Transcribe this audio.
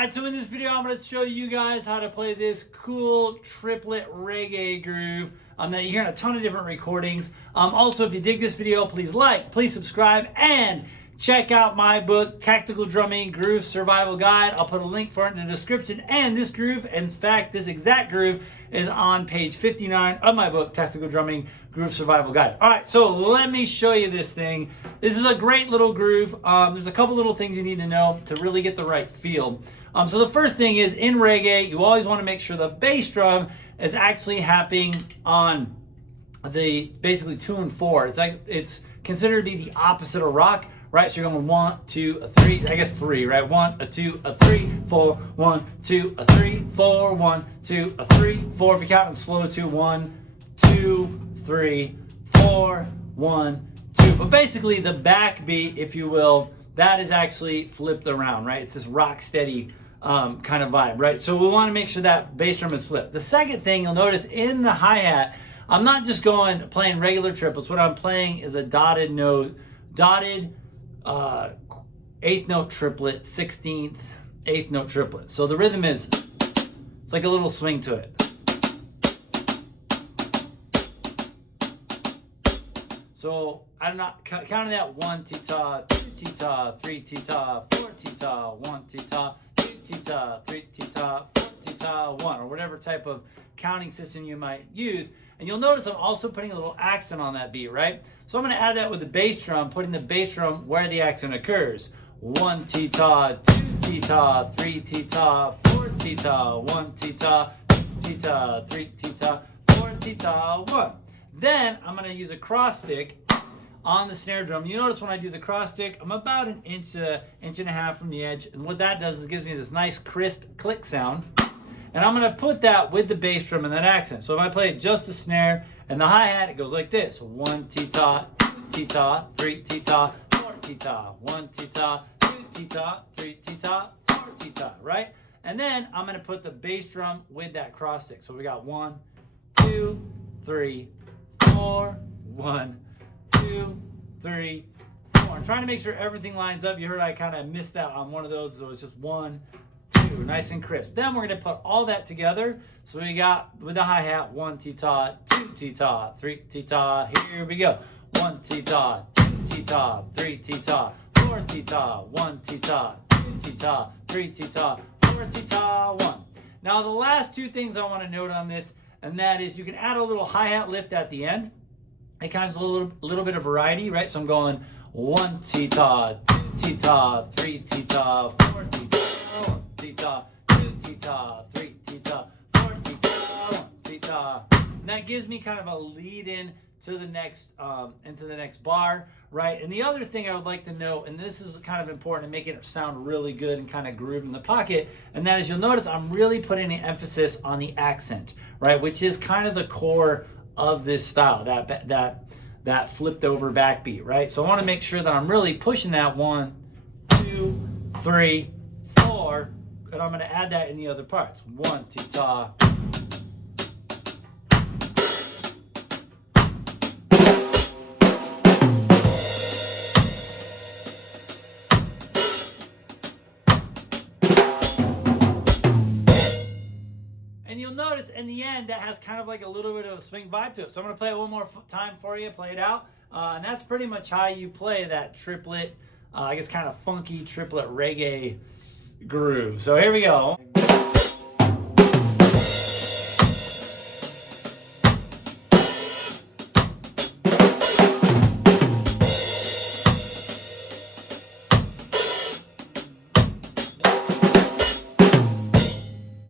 Alright, so in this video I'm going to show you guys how to play this cool triplet reggae groove that you hear in a ton of different recordings. Also, if you dig this video, please like, please subscribe, and check out my book, Tactical Drumming Groove Survival Guide. I'll put a link for it in the description. And this groove, in fact, this exact groove is on page 59 of my book, Tactical Drumming Groove Survival Guide. All right, so let me show you this thing. This is a great little groove. There's a couple little things you need to know to really get the right feel. So the first thing is, in reggae, you always want to make sure the bass drum is actually happening on the basically 2 and 4. It's considered to be the opposite of rock. Right, so you're going 1, 2, 3, I guess 3, right? 1, 2, 3, 4, 1, 2, 3, 4, 1, 2, 3, 4. If you're counting slow to 1, 2, 3, 4, 1, 2. But basically the backbeat, if you will, that is actually flipped around, right? It's this rock steady kind of vibe, right? So we want to make sure that bass drum is flipped. The second thing you'll notice in the hi-hat, I'm not just playing regular triplets. What I'm playing is a dotted 8th note triplet, 16th 8th note triplet. So the rhythm is, it's like a little swing to it. So I'm not counting that 1 tita, 2 tita, 3 tita, 4 tita, 1 tita, 2 tita, 3 tita, 4 tita, 1, or whatever type of counting system you might use. And you'll notice I'm also putting a little accent on that beat, right? So I'm going to add that with the bass drum, putting the bass drum where the accent occurs. 1 tita, 2 tita, 3 tita, 4 tita, 1 tita, 2 tita, 3 tita, 4 tita, 1. Then I'm going to use a cross stick on the snare drum. You notice when I do the cross stick, I'm about an inch and a half from the edge. And what that does is gives me this nice crisp click sound. And I'm going to put that with the bass drum and that accent. So if I play just the snare and the hi-hat, it goes like this. 1 tita, 2 tita, 3 tita, 4 tita, 1 tita, 2 tita, 3 tita, 4 tita, right? And then I'm going to put the bass drum with that cross stick. So we got 1, 2, 3, 4, 1, 2, 3, 4. I'm trying to make sure everything lines up. You heard I kind of missed that on one of those. So it's just 1, 2, nice and crisp. Then we're going to put all that together. So we got with the hi-hat 1 tita, 2 tita, 3 tita. Here we go. 1 tita, 2 tita, 3 tita, 4 tita, 1 tita, 2 tita, 3 tita, 4 tita, 1. Now the last two things I want to note on this, and that is you can add a little hi-hat lift at the end. It kind of is a little bit of variety, right? So I'm going 1 tita, 2 tita, 3 tita, 4 tita, 1 tita, 2 tita, 3 tita, 4 tita, 1 tita. And that gives me kind of a lead in to the next into the next bar, right? And the other thing I would like to note, and this is kind of important in making it sound really good and kind of groove in the pocket, and that is you'll notice I'm really putting the emphasis on the accent, right? Which is kind of the core of this style, that flipped over backbeat, right? So I want to make sure that I'm really pushing that 1, 2, 3, 4, and I'm going to add that in the other parts. 1 tita. And you'll notice in the end that has kind of like a little bit of a swing vibe to it. So I'm going to play it one more time for you, play it out. And that's pretty much how you play that triplet, I guess kind of funky triplet reggae groove. So here we go.